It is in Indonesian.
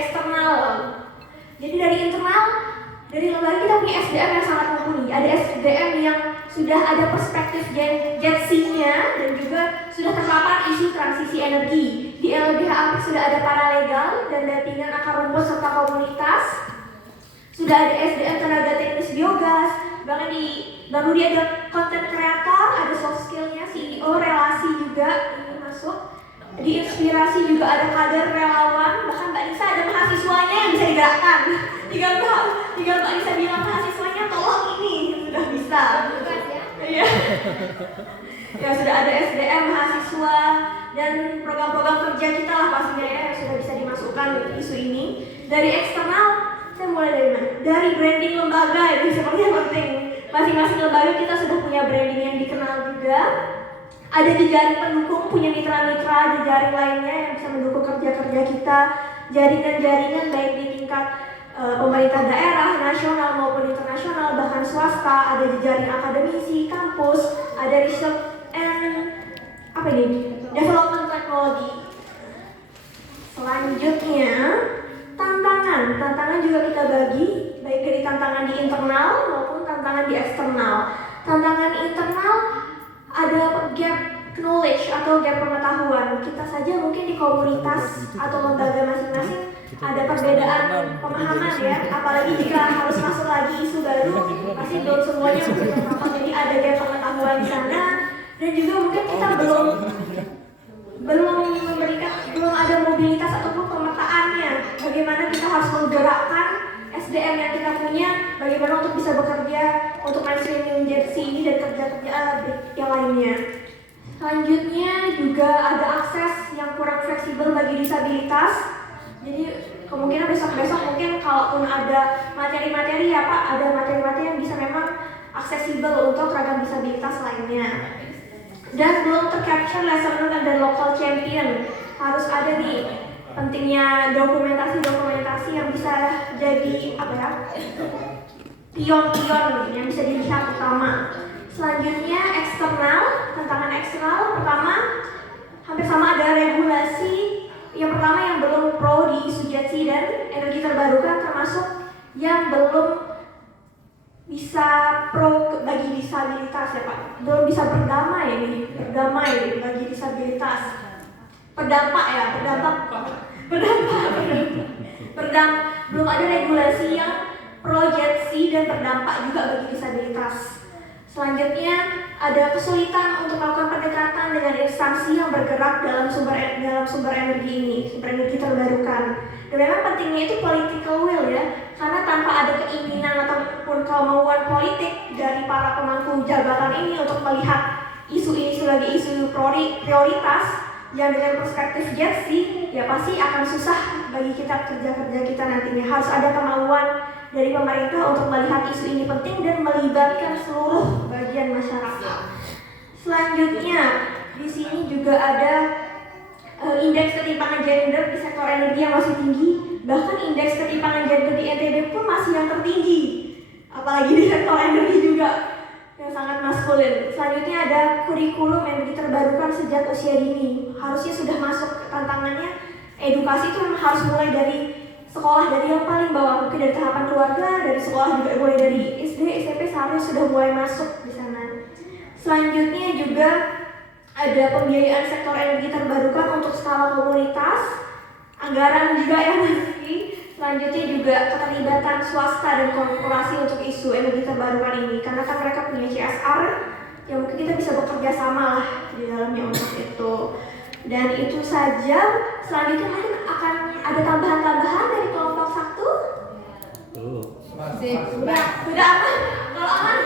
eksternal. Jadi dari internal, dari lembaga kita punya SDM yang sangat mumpuni. Ada SDM yang sudah ada perspektif Gen Z-nya dan juga sudah terpapar isu transisi energi. Di LBH Apik sudah ada paralegal dan dampingan akar rumput serta komunitas. Sudah ada SDM tenaga teknis biogas, bahkan baru dia ada content creator, ada soft skillnya, CEO, relasi juga ini masuk. Di inspirasi juga ada kader relawan, bahkan Mbak Nisa ada mahasiswanya yang bisa digerakkan. Tinggal Mbak Nisa bilang mahasiswanya tolong ini sudah bisa. Iya. Ya sudah ada SDM mahasiswa dan program-program kerja kita lah pastinya ya yang sudah bisa dimasukkan isu ini. Dari eksternal, saya mulai dari mana? Dari branding lembaga itu seperti yang penting. Masing-masing lembaga kita sudah punya branding yang dikenal juga. Ada jejaring pendukung, punya mitra-mitra jejaring lainnya yang bisa mendukung kerja-kerja kita. Jaringan-jaringan baik di tingkat pemerintah daerah, nasional maupun internasional, bahkan swasta. Ada jejaring akademisi, kampus, ada research and development teknologi. Selanjutnya, tantangan juga kita bagi baik dari tantangan di internal maupun tantangan di eksternal. Tantangan internal ada gap knowledge atau gap pengetahuan. Kita saja mungkin di komunitas atau lembaga masing-masing ada perbedaan pemahaman ya, apalagi jika harus masuk lagi isu baru, pasti belum semuanya mungkin apa. Jadi ada gap pengetahuan di sana dan juga mungkin kita belum ada mobilitas ataupun pemetaannya. Bagaimana kita harus menggerakkan SDM yang kita punya, bagaimana untuk bisa bekerja untuk mainstreaming JC ini dan kerja-kerja yang lainnya. Selanjutnya juga ada akses yang kurang fleksibel bagi disabilitas. Jadi kemungkinan besok-besok mungkin kalaupun ada materi-materi ya Pak, ada materi-materi yang bisa memang aksesibel untuk ragam disabilitas lainnya. Dan belum tercapture lesson learned dan local champion. Harus ada nih pentingnya dokumentasi yang bisa jadi pion-pion yang bisa dilihat utama. Selanjutnya eksternal, tantangan eksternal pertama hampir sama, ada regulasi. Yang pertama yang belum pro di isu JC dan energi terbarukan, termasuk yang belum bisa pro bagi disabilitas ya Pak, belum bisa berdamai bagi disabilitas. Belum ada regulasi yang pro JC dan berdampak juga bagi disabilitas. Selanjutnya ada kesulitan untuk melakukan pendekatan dengan instansi yang bergerak dalam sumber energi ini, sumber energi terbarukan. Dan memang pentingnya itu political will ya, karena tanpa ada keinginan ataupun kemauan politik dari para pemangku jabatan ini untuk melihat isu ini sebagai isu prioritas yang dengan perspektif JC, ya pasti akan susah bagi kita kerja-kerja kita nantinya. Harus ada kemauan dari pemerintah untuk melihat isu ini penting dan melibatkan seluruh bagian masyarakat. Selanjutnya, di sini juga ada indeks ketimpangan gender di sektor energi yang masih tinggi. Bahkan indeks ketimpangan gender di NTB pun masih yang tertinggi, apalagi di sektor energi juga yang sangat maskulin. Selanjutnya ada kurikulum energi terbarukan sejak usia dini. Harusnya sudah masuk tantangannya. Edukasi itu memang harus mulai dari sekolah, dari yang paling bawah, mungkin dari tahapan keluarga, dari sekolah juga mulai dari SD, SMP seharusnya sudah mulai masuk di sana. Selanjutnya juga ada pembiayaan sektor energi terbarukan untuk skala komunitas, anggaran juga yang masih. Selanjutnya juga keterlibatan swasta dan korporasi untuk isu energi terbarukan ini, karena kan mereka punya CSR yang mungkin kita bisa bekerja sama lah di dalamnya untuk itu. Dan itu saja. Selanjutnya mungkin akan ada tambahan-tambahan dari kelompok 1. Masih. Udah aman? Kalau aman